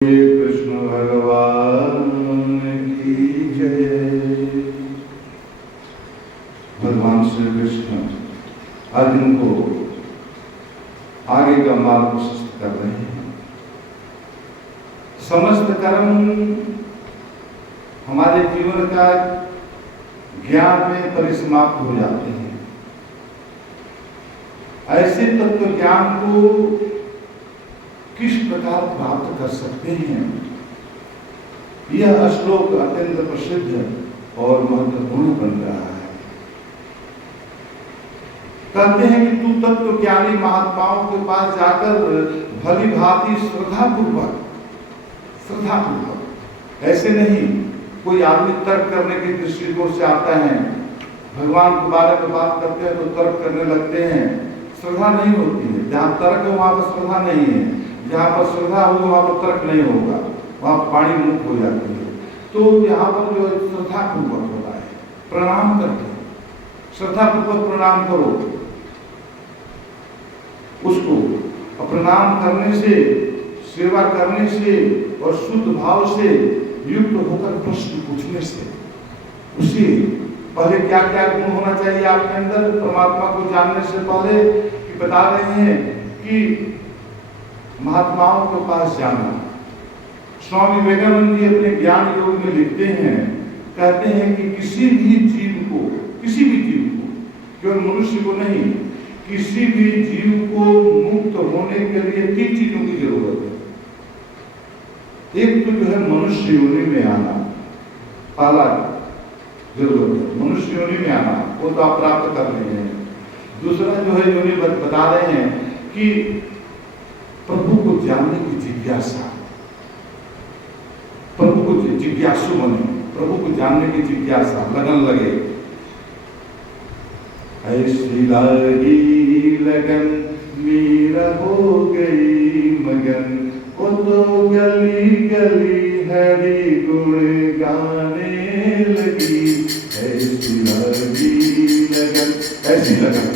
कृष्ण भगवान की जय। भगवान श्री कृष्ण अर्जुन को आगे का मार्ग प्रशस्त कर रहे हैं। समस्त कर्म हमारे जीवन का ज्ञान में परिसमाप्त हो जाते हैं। ऐसे तत्व ज्ञान को किस प्रकार प्राप्त कर सकते हैं, यह श्लोक अत्यंत प्रसिद्ध और महत्वपूर्ण बन रहा है। कहते हैं कि तू तत्व ज्ञानी महात्माओं के पास जाकर भली भांति श्रद्धापूर्वक, ऐसे नहीं कोई आदमी तर्क करने के दृष्टिकोण से आता है, भगवान के बारे में बात करते हैं तो तर्क करने लगते हैं, श्रद्धा नहीं होती है। जहाँ तर्क है वहां पर श्रद्धा नहीं है, जहाँ पर श्रद्धा होगी वहां पर तर्क नहीं होगा, वहां पानी मुक्त हो जाती है। तो यहाँ पर जो श्रद्धा पूर्वक हो रहा है, प्रणाम करके श्रद्धा पूर्वक प्रणाम करो उसको। प्रणाम करने से, सेवा करने से और शुद्ध भाव से युक्त होकर प्रश्न पूछने से, उसी पहले क्या क्या गुण होना चाहिए आपके अंदर परमात्मा को जानने से पहले, कि बता रहे हैं कि महात्माओं के पास जाना। स्वामी विवेकानंद जी अपने ज्ञान योग में लिखते हैं, कहते हैं कि किसी भी जीव को, केवल मनुष्य को नहीं, किसी भी जीव को मुक्त होने के लिए 3 चीजों की जरूरत है। एक तो जो है मनुष्य योनि में आना, पहला जरूरत है मनुष्य योनि में आना, वो तो आप प्राप्त कर रहे हैं। दूसरा जो है योनि बता रहे हैं कि प्रभु को जानने की जिज्ञासा, प्रभु को जिज्ञासु बने, प्रभु को जानने की जिज्ञासा, लगन लगे। ऐसी लगी लगन मीरा हो गई मगन, वो तो गली गली हरि गुण गाने लगी। ऐसी लगी लगन, ऐसी लगन,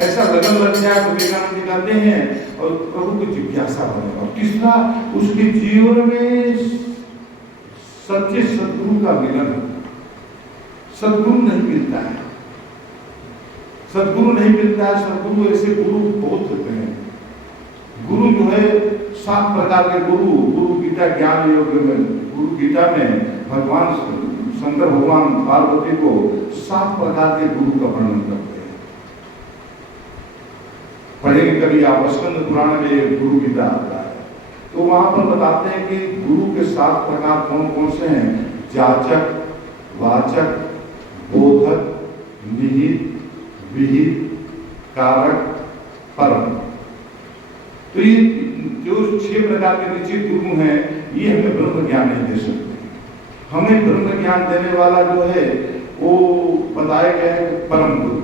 ऐसा लगन लग जाए तो विवेकानंद जी कहते हैं और प्रभु की जिज्ञासा बने। और तीसरा, उसके जीवन में सच्चे सद्गुरु का मिलन। सद्गुरु नहीं मिलता है, सद्गुरु नहीं मिलता है। सद्गुरु ऐसे गुरु बहुत होते हैं। गुरु जो है 7 प्रकार के गुरु गीता ज्ञान योग में, गुरु गीता में भगवान शंकर भगवान पार्वती को 7 प्रकार के गुरु का वर्णन करते हैं। पढ़ेंगे कभी आप, स्कंद पुराण में गुरु गीता आता है, तो वहां पर बताते हैं कि गुरु के 7 प्रकार कौन कौन से हैं। जाचक, वाचक, बोधक, निहित, विहित, कारक, परम। तो ये जो 6 प्रकार के निश्चित गुरु हैं, ये हमें ब्रह्म ज्ञान नहीं दे सकते। हमें ब्रह्म ज्ञान देने वाला जो है वो बताया गया है परम गुरु,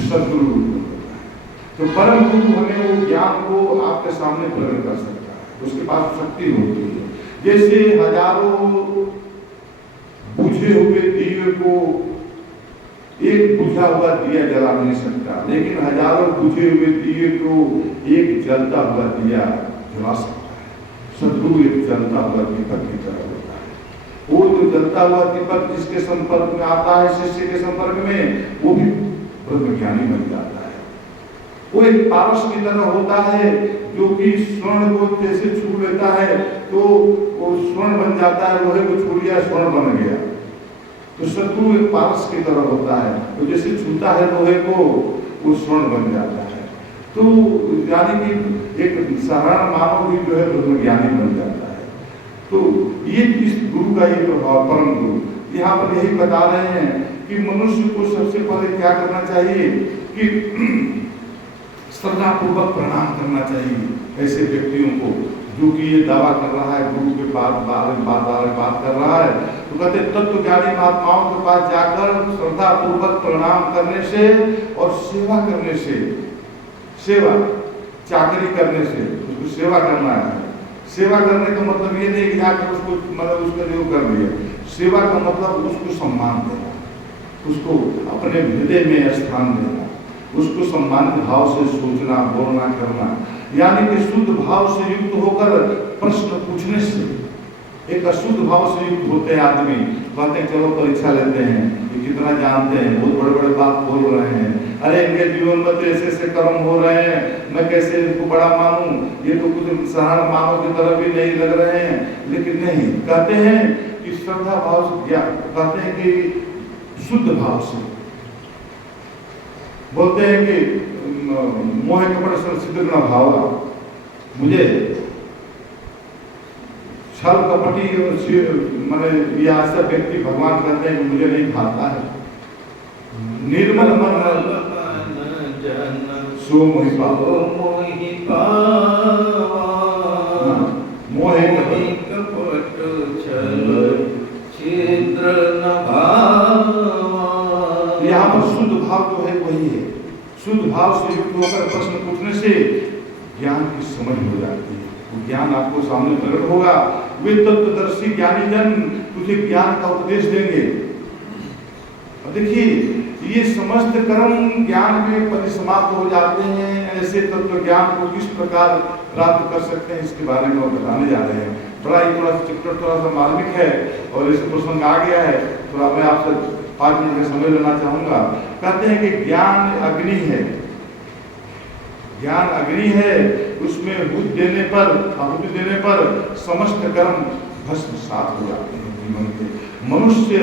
सदगुरु। तो परम गुरु हमें वो ज्ञान को आपके सामने प्रकट कर सकता है, उसके पास शक्ति होती है। जैसे हजारों बुझे हुए दिए को एक बुझा हुआ दिया जला नहीं सकता, लेकिन हजारों बुझे हुए दिए को एक जलता हुआ दिया जला सकता है। सदगुरु एक जलता हुआ दीपक की तरह होता है। वो जो जलता हुआ दीपक जिसके संपर्क में आता है, शिष्य के संपर्क में, वो भी ब्रह्मज्ञानी बन जाता है। वो एक पारस की तरह होता है, जो कि स्वर्ण को जैसे छू लेता है तो वो स्वर्ण बन जाता है, लोहे को छू लिया स्वर्ण बन गया। तो सदगुरु एक पारस की तरह होता है, तो जैसे छूता है लोहे को वो स्वर्ण बन जाता है। तो यानी कि एक साधारण मानव भी जो है ब्रह्मज्ञानी बन जाता है। तो ये इस गुरु का ये प्रभाव, परम गुरु। यहाँ पर यही बता रहे हैं कि मनुष्य को सबसे पहले क्या करना चाहिए कि श्रद्धा पूर्वक प्रणाम करना चाहिए ऐसे व्यक्तियों को, जो कि ये दावा कर रहा है, गुरु के बारे में बात कर रहा है। तो कहते तत्व ज्ञानी महात्माओं के पास जाकर श्रद्धा पूर्वक प्रणाम करने से और सेवा करने से, सेवा चाकरी करने से, उसको सेवा करना है। सेवा करने का मतलब ये नहीं कि जाकर उसको मतलब उसका जो कर दिया। सेवा का मतलब उसको सम्मान देना, उसको अपने हृदय में स्थान देना, उसको सम्मानित भाव से सोचना, बोलना, करना। यानी कि शुद्ध भाव से युक्त होकर प्रश्न एक अशुद्ध भाव से युक्त होते हैं आदमी, कहते हैं चलो परीक्षा लेते हैं, ये कितना जानते हैं, बहुत बड़े बड़े बात बोल रहे हैं, अरे इनके जीवन में तो ऐसे ऐसे कर्म हो रहे हैं, मैं कैसे इनको बड़ा मानूं, ये तो कुछ साधारण मानव की तरह भी नहीं लग रहे हैं। लेकिन नहीं, कहते हैं कि श्रद्धा भाव से, कहते हैं कि शुद्ध भाव से, बोलते हैं कि मोह कपट संसिद्ध न भावा, मुझे छल कपटी माने ये ऐसा व्यक्ति भगवान कहते हैं कि मुझे नहीं भाता है। निर्मल मन सो मोहि पावा, मोह कपट छल छिद्र न भावा। यहाँ पर शुद्ध भाव जो है वही है। शुद्ध भाव से युक्त होकर प्रश्न पूछने से ज्ञान की समझ हो जाती है, ज्ञान आपको सामने प्रकट होगा। वे तत्वदर्शी ज्ञानी जन तुझे ज्ञान का उपदेश देंगे। अब देखिए, ये समस्त कर्म ज्ञान में परिसमाप्त हो जाते हैं। ऐसे तत्व ज्ञान को किस प्रकार प्राप्त कर सकते हैं, इसके बारे में बताने जा रहे हैं। थोड़ा सा चैप्टर थोड़ा सा मार्मिक है और इस प्रसंग आ गया है, थोड़ा मैं आपसे 5 मिनट का समय लेना चाहूंगा। कहते हैं कि ज्ञान अग्नि है, ज्ञान अग्नि है, उसमें आहुति देने पर समस्त कर्म भस्मसात हो जाते हैं जीवन के। मनुष्य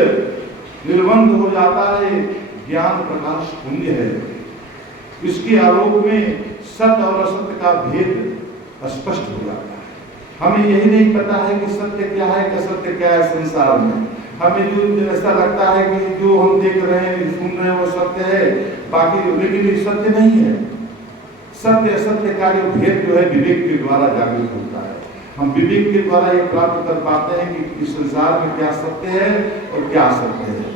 निर्बंध हो जाता है, ज्ञान प्रकाश पुण्य है। इसके आलोक में सत्य और असत्य का भेद स्पष्ट हो जाता है। हमें यही नहीं पता है कि सत्य क्या है, कि असत्य क्या है संसार में। हमें जो ऐसा लगता है कि जो हम देख रहे हैं, सुन रहे हैं वो सत्य है, बाकी लेकिन ये सत्य नहीं है। सत्य असत्य का जो भेद जो है विवेक के द्वारा जागृत होता है। हम विवेक के द्वारा ये प्राप्त कर पाते हैं कि इस संसार में क्या सत्य है और क्या असत्य है।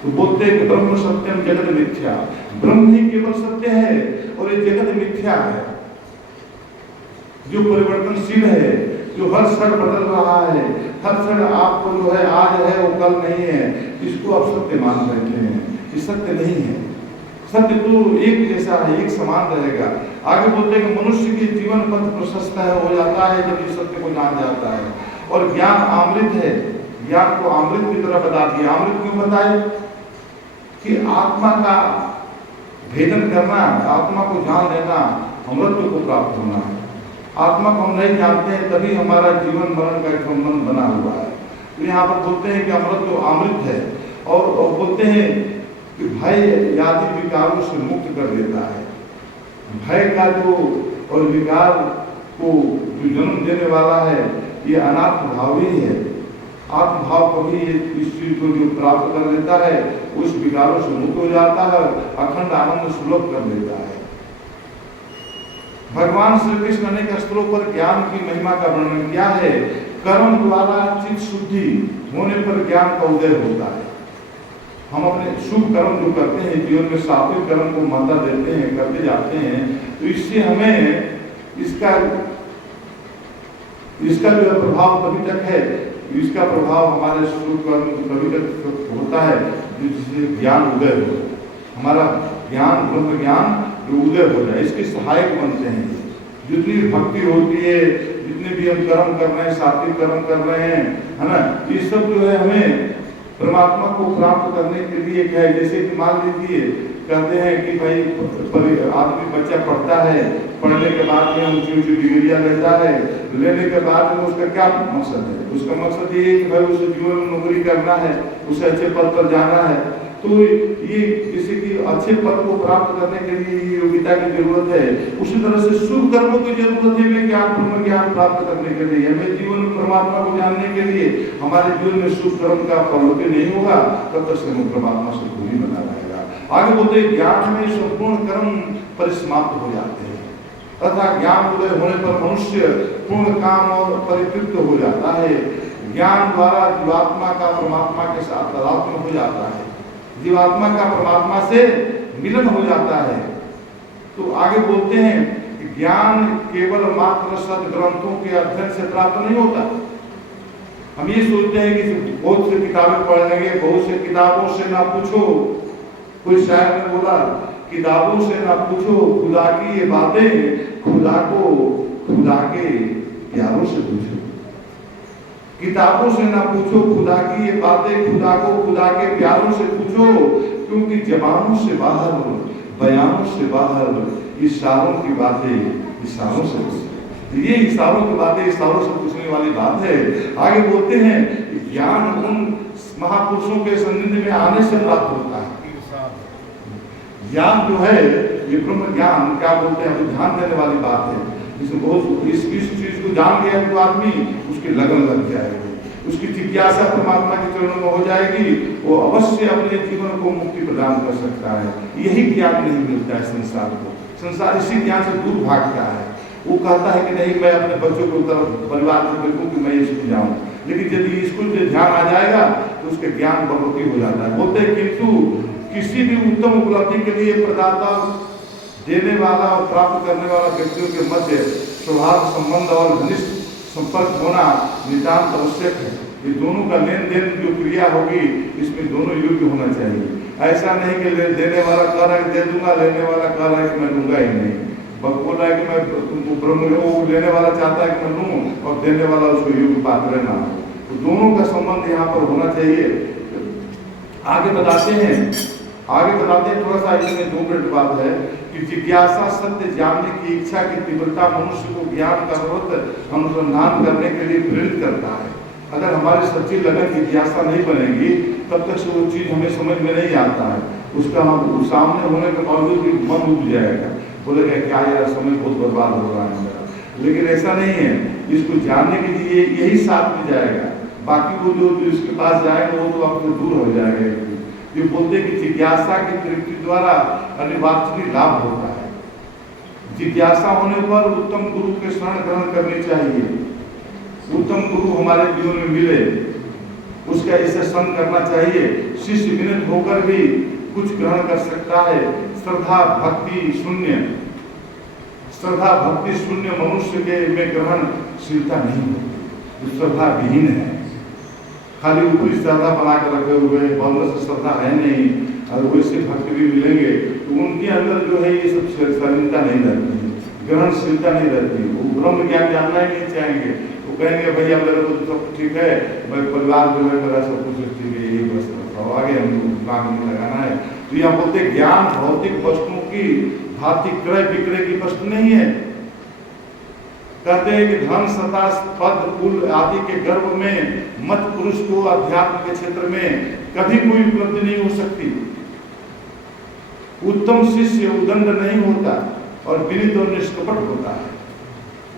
तो बोलते हैं कि ब्रह्म सत्यम जगत मिथ्या, ब्रह्म ही केवल सत्य है और ये जगत मिथ्या है, जो परिवर्तनशील है, जो हर क्षण बदल रहा है। हर क्षण आपको जो है आज है वो कल नहीं है, इसको आप सत्य मान बैठे हैं। ये सत्य नहीं है। सत्य तो एक जैसा है, एक समान रहेगा। आगे बोलते हैं कि मनुष्य के जीवन पथ प्रशस्त हो जाता है जब ये सत्य को जान जाता है। और ज्ञान अमृत है, ज्ञान को अमृत की तरह बता दिया। अमृत क्यों बताए? कि आत्मा का भेदन करना, आत्मा को जान लेना, अमृत को प्राप्त होना है। आत्मा को हम नहीं जानते हैं तभी हमारा जीवन मरण का एक संबंध बना हुआ है। तो यहाँ पर बोलते हैं कि अमृत तो अमृत है। और बोलते हैं कि भय आदि विकारों से मुक्त कर देता है। भय का जो और विकार को जो जन्म देने वाला है, ये अनात्म भाव ही है। आत्मभाव कभी इस चीज को जो प्राप्त कर लेता है, उस विकारों से मुक्त हो जाता है, अखंड आनंद सुलभ कर देता है। भगवान श्री कृष्ण अनेक स्तरों पर ज्ञान की महिमा का वर्णन किया है। कर्म द्वारा चित्त शुद्धि होने पर ज्ञान का उदय होता है। हम अपने शुभ कर्म जो करते हैं, जीवन में सात्विक कर्म को मान्यता देते हैं, करते जाते हैं, तो इससे हमें इसका जो प्रभाव तभी तक है, इसका प्रभाव हमारे शुभ कर्म तभी तक होता है जिससे ज्ञान उदय हो, हमारा ज्ञान ब्रह्म ज्ञान जो उदय हो जाए, इसके सहायक बनते हैं। जितनी भक्ति होती है, जितने भी हम कर्म कर रहे हैं, सात्विक कर्म कर रहे हैं, है ना, ये सब जो है हमें परमात्मा को प्राप्त करने के लिए क्या है। जैसे कि मान लीजिए कहते हैं कि भाई आदमी बच्चा पढ़ता है, पढ़ने के बाद में ऊंची ऊंची डिग्रियां लेता है, लेने के बाद में उसका क्या मकसद है? उसका मकसद ये है कि भाई उसे जीवन में नौकरी करना है, उसे अच्छे पद पर जाना है। तो ये किसी की अच्छे पद को प्राप्त करने के लिए योग्यता की जरूरत है। उसी तरह से शुभ कर्मों की जरूरत है ज्ञान ब्रह्म ज्ञान प्राप्त करने के लिए। हमें जीवन में परमात्मा को जानने के लिए हमारे जीवन में शुभ कर्म का प्रवृत्ति नहीं होगा, तब तक से हम परमात्मा से दूरी बना रहेगा। आगे बोलते ज्ञान में संपूर्ण कर्म परिसमाप्त हो जाते हैं तथा ज्ञान उदय होने पर मनुष्य पूर्ण काम और परितृप्त हो जाता है। ज्ञान द्वारा जीवात्मा का परमात्मा के साथ तादात्म्य हो जाता है, जीवात्मा का परमात्मा से मिलन हो जाता है। तो आगे बोलते हैं कि ज्ञान केवल मात्र सद्ग्रंथों के अध्ययन से प्राप्त नहीं होता। हम ये सोचते हैं कि बहुत से किताबें पढ़ लेंगे, बहुत से किताबों से ना पूछो। कोई शायर ने बोला, किताबों से ना पूछो खुदा की ये बातें, खुदा को खुदा के प्यारों से पूछो। किताबों से ना पूछो खुदा की ये बातें, खुदा को खुदा के प्यारों से पूछो, क्योंकि जबानों से बाहर, बयानों से बाहर इशारों की बातें इशारों से पूछो। ये इशारों की बातें इशारों से पूछने वाली बात है। आगे बोलते हैं ज्ञान उन महापुरुषों के सानिध्य में आने से प्राप्त होता है। ज्ञान जो है ये ब्रह्म ज्ञान क्या बोलते हैं, ध्यान देने वाली बात है। जिसमें बहुत इस चीज को जान गया तो आदमी उसकी लगन लग जाएगी, उसकी जिज्ञासा परमात्मा के चरणों में हो जाएगी, वो अवश्य अपने जीवन को मुक्ति प्रदान कर सकता है। यही ज्ञान नहीं मिलता है संसार को। संसार इसी ज्ञान से दूर भागता है। वो कहता है कि नहीं मैं अपने बच्चों को परिवार में देखूं कि मैं स्कूल जाऊं, लेकिन यदि स्कूल में ध्यान आ जाएगा तो उसके ज्ञान बढ़ोतरी हो जाता है। बोलते हैं किंतु किसी भी उत्तम उपलब्धि के लिए प्रदाता, देने वाला और प्राप्त करने वाला व्यक्तियों के मध्य स्वभाव संबंध और घनिष्ठ संपर्क होना नितांत आवश्यक है। ये दोनों का लेन देन जो क्रिया होगी इसमें दोनों योग्य होना चाहिए। ऐसा नहीं कि देने वाला कह रहा है दे दूंगा, लेने वाला कह रहा है कि मैं दूंगा ही नहीं। बोल रहा है कि मैं तुमको ब्रह्म, वो लेने वाला चाहता है कि मैं लूँ और देने वाला उसको योग्य पात्र ना हो। तो दोनों का संबंध यहाँ पर होना चाहिए। आगे बताते हैं थोड़ा सा इसमें 2 मिनट बात है कि जिज्ञासा सत्य जानने की इच्छा की तीव्रता मनुष्य को ज्ञान का सर्वत्र अनुसंधान करने के लिए प्रेरित करता है। अगर हमारी सच्ची लगन जिज्ञासा नहीं बनेगी तब तक से वो चीज हमें समझ में नहीं आता है। उसका हम सामने होने के बावजूद भी मन उब जाएगा, बोलेगा क्या यार समय बहुत बर्बाद हो रहा है मेरा। लेकिन ऐसा नहीं है, इसको जानने के लिए यही साथ में जाएगा, बाकी वो जो इसके पास जाएगा वो तो आपसे दूर हो जाएगा। ये बोलते हैं कि जिज्ञासा की प्रवृत्ति द्वारा अनिवार्य लाभ होता है। जिज्ञासा होने पर उत्तम गुरु के शरण ग्रहण करनी चाहिए। उत्तम गुरु हमारे जीवन में मिले उसका ऐसे संग करना चाहिए। शिष्य विनम्र होकर भी कुछ ग्रहण कर सकता है। श्रद्धा भक्ति शून्य मनुष्य के में ग्रहणशीलता नहीं होती। श्रद्धा विहीन है, खाली ऊपरी श्रद्धा बना कर रखे हुए, बहुत से श्रद्धा है नहीं, और वैसे भक्त भी मिलेंगे तो उनके अंदर जो है ये सब शालीनता नहीं रहती है, ग्रहणशीलता नहीं रहती। वो ब्रह्म ज्ञान जानना ही नहीं चाहेंगे। वो कहेंगे भैया मेरे को तो सब ठीक है, मैं परिवार जो है मेरा सब कुछ ठीक है, यही बस आगे हमको दिमाग में लगाना है। तो यहाँ बोलते ज्ञान भौतिक वस्तुओं की भांति क्रय विक्रय की वस्तु नहीं है। कहते हैं कि धन सत्ता पद कुल आदि के गर्व में मत पुरुष को अध्यात्म के क्षेत्र में कभी कोई उपलब्धि नहीं हो सकती। उत्तम शिष्य उदंड नहीं होता और विनीत और निष्कपट होता है।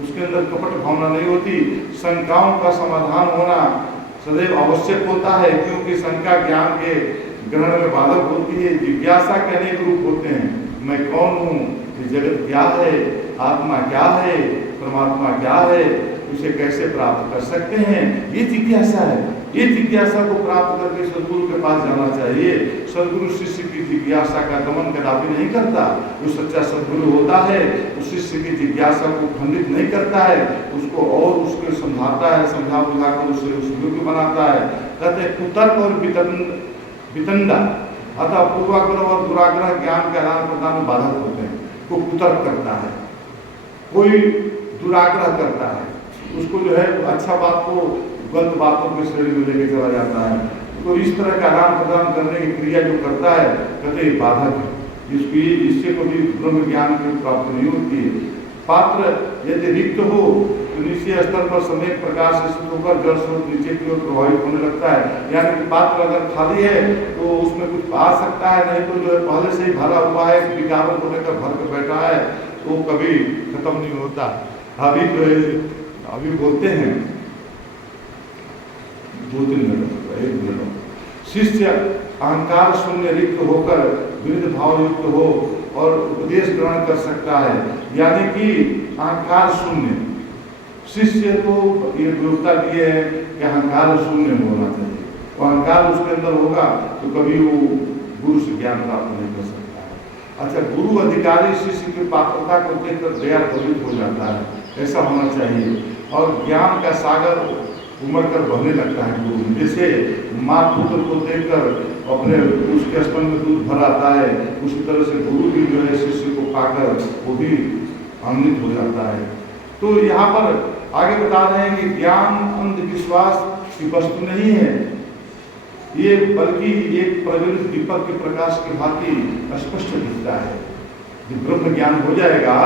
उसके अंदर कपट भावना नहीं होती। शंकाओं का समाधान होना सदैव आवश्यक होता है, क्योंकि शंका ज्ञान के ग्रहण में बाधक होती है। जिज्ञासा के अनेक रूप होते हैं। मैं कौन हूँ, जगत क्या है, आत्मा क्या है, परमात्मा क्या है, उसे कैसे प्राप्त कर सकते हैं, ये जिज्ञासा है। ये जिज्ञासा को प्राप्त करके सदगुरु के पास जाना चाहिए। सदगुरु शिष्य की जिज्ञासा का दमन कदापि नहीं करता। जो सच्चा सदगुरु होता है उस शिष्य की जिज्ञासा को खंडित नहीं करता है, उसको और उसको समझाता है, समझा बुझा कर उसे उस योग्य बनाता है। कहते हैं कुतर्क और वितंडा अतः पूर्वाग्रह और दुराग्रह ज्ञान के आदान प्रदान में बाधक होते हैं। कोई कुतर्क करता है, कोई दुराग्रह करता है, उसको जो है अच्छा बात को गलत बातों के श्रेणी में लेके चला जाता है। तो इस तरह का आदान प्रदान करने की क्रिया जो करता है कहते हैं बाधक है, इससे कभी ब्रह्म ज्ञान की प्राप्ति नहीं होती है। पात्र यदि रिक्त हो तो नीचे स्तर पर समय प्रकाश से शुद्ध होकर जल स्रोत नीचे की ओर प्रभावित होने लगता है। यानी कि पात्र अगर खाली है तो उसमें कुछ आ सकता है, नहीं तो जो है पहले से ही भरा हुआ है, विकारों को लेकर भर कर बैठा है, तो कभी खत्म नहीं होता। अभी जो है अभी बोलते हैं 2-3 मिनट 1 मिनट। शिष्य अहंकार शून्य रिक्त होकर विरुद्ध भाव युक्त हो और उपदेश ग्रहण कर सकता है। यानी कि अहंकार शून्य शिष्य को ये योग्यता दी है कि अहंकार शून्य होना चाहिए। वो अहंकार उसके अंदर होगा तो कभी वो गुरु से ज्ञान प्राप्त नहीं कर सकता है। अच्छा, गुरु अधिकारी शिष्य की पात्रता को देखकर दया भवित हो जाता है, ऐसा होना चाहिए। और ज्ञान का सागर उमड़ कर बहने लगता है गुरु। जैसे माँ पुत्र को देखकर अपने उसके स्तन में दूध भर आता है, उसी तरह से गुरु भी जो है शिष्य को पाकर वो भी आनंदित हो जाता है। तो यहाँ पर आगे बता रहे हैं कि ज्ञान अंधविश्वास की वस्तु नहीं है, ये बल्कि एक प्रज्वलित दीपक के प्रकाश की भांति स्पष्ट दिखता है। जब ब्रह्म ज्ञान हो जाएगा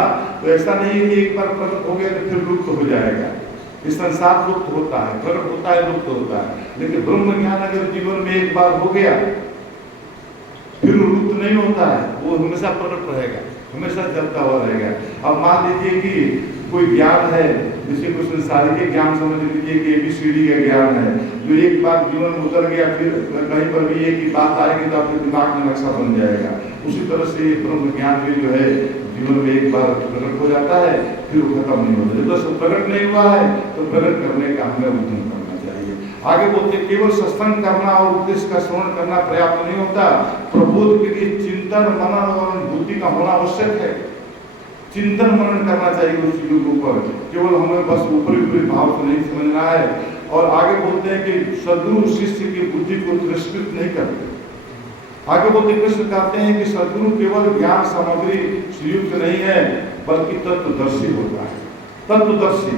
तो ऐसा नहीं है कि एक बार प्रकट हो गया तो फिर लुप्त हो जाएगा। इस संसार लुप्त होता है, प्रकट होता है, लुप्त होता है, लेकिन ब्रह्म ज्ञान अगर जीवन में एक बार हो गया फिर लुप्त नहीं होता है, वो हमेशा प्रकट रहेगा, हमेशा चलता हुआ रहेगा। अब मान लीजिए कि कोई ज्ञान है, जैसे कोई संसारिक ज्ञान समझ लीजिए कि ABCD का ज्ञान है, जो एक बार जीवन में उतर गया फिर कहीं पर भी एक ही बात आएगी तो आपके दिमाग में नक्शा बन जाएगा। उसी तरह से ब्रह्म ज्ञान भी जो है जीवन में एक बार प्रकट हो जाता है फिर वो खत्म नहीं होता। जब तक प्रकट नहीं हुआ है तो प्रकट करने का हमें उद्यम करना चाहिए। आगे बोलते केवल सत्संग करना और उपदेश का श्रवण करना पर्याप्त नहीं होता, प्रबोध के लिए चिंतन मनन और बुद्धि का होना आवश्यक है। चिंतन मनन करना चाहिए उस चीजों के ऊपर, केवल हमें बस ऊपरी ऊपरी भाव से नहीं समझना है। और आगे बोलते हैं कि सद्गुरु शिष्य की बुद्धि को तिरस्कृत नहीं करते। आगे बोलते कृष्ण कहते हैं कि सद्गुरु केवल ज्ञान सामग्री से युक्त नहीं है बल्कि तत्वदर्शी होता है। तत्वदर्शी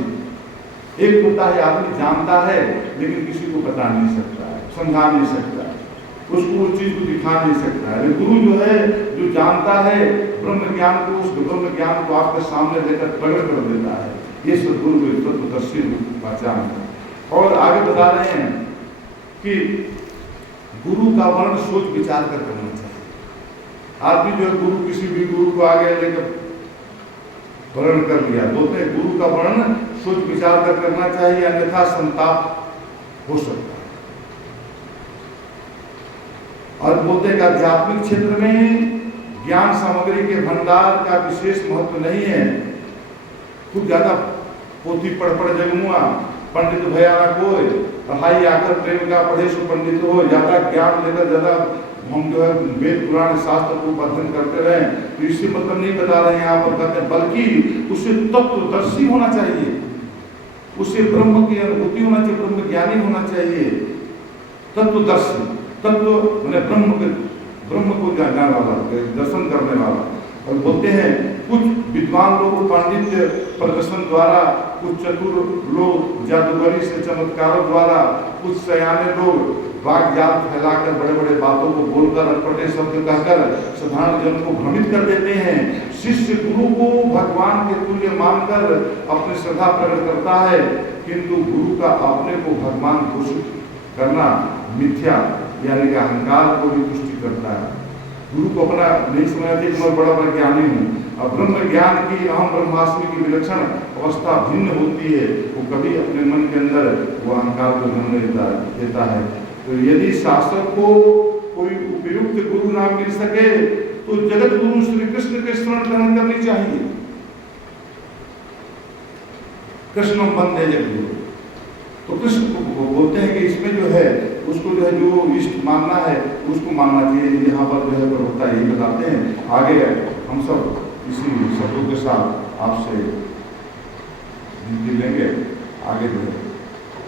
एक होता है आदमी जानता है लेकिन किसी को बता नहीं सकता है, समझा नहीं सकता है, उसको उस चीज को दिखा नहीं सकता है। गुरु जो है जो जानता है ब्रह्म ज्ञान को, उस ब्रह्म ज्ञान को आपके सामने देकर प्रकट कर देता है। ये सद्गुरु की तत्वदर्शी पहचान है। और आगे बता रहे हैं कि गुरु का वर्ण सोच विचार कर करना चाहिए। आदमी जो है गुरु किसी भी गुरु को आगे लेकर वर्ण कर लिया, बोलते हैं गुरु का वर्ण सोच विचार कर करना चाहिए, अन्यथा संताप हो सकता है। और बोलते हैं कि आध्यात्मिक क्षेत्र में ज्ञान सामग्री के भंडार का विशेष महत्व नहीं है। खूब ज्यादा पोथी पढ़ जगमुआ पंडित भया ना कोई, पढ़ाई आकर प्रेम का पढ़े सो पंडित हो, ज्यादा ज्ञान लेकर ज्यादा हम जो है वेद पुराण शास्त्र को अध्ययन करते रहे, तो इससे मतलब नहीं बता रहे हैं यहाँ पर कहते हैं, बल्कि उसे तत्वदर्शी होना चाहिए, उसे ब्रह्म की अनुभूति होना चाहिए, ब्रह्म ज्ञानी होना चाहिए। तत्वदर्शी, तत्व मैंने ब्रह्म को जानने वाला, दर्शन करने वाला। और बोलते हैं कुछ विद्वान लोग पांडित्य प्रदर्शन द्वारा, कुछ चतुर लोग जादूगरी से चमत्कारों द्वारा, कुछ सयाने लोग वाग्जाल फैलाकर बड़े बड़े बातों को बोलकर अटपटे शब्द कहकर साधारण जन को भ्रमित कर देते हैं। शिष्य गुरु को भगवान के तुल्य मानकर अपनी श्रद्धा प्रकट करता है, किंतु गुरु का अपने को भगवान घोषित करना मिथ्या यानी कि अहंकार को भी पुष्टि करता है। गुरु को अपना नहीं समझना चाहिए कि मैं बड़ा ज्ञानी हूँ। अब ब्रह्म ज्ञान की अहम ब्रह्मास्मि की विलक्षण अवस्था भिन्न होती है, वो कभी अपने मन के अंदर वो अहंकार को जन्म देता है। तो यदि शासक को कोई उपयुक्त गुरु ना मिल सके तो जगत गुरु श्री कृष्ण के स्मरण ग्रहण करनी चाहिए। कृष्ण बंदे जगत, तो कृष्ण को बोलते हैं कि इसमें जो है उसको जो है जो इष्ट मानना है उसको मानना चाहिए। यहाँ पर जो है पर होता है, यही बताते हैं। आगे हम सब इसी शब्दों के साथ आपसे विनती लेंगे, आगे जो है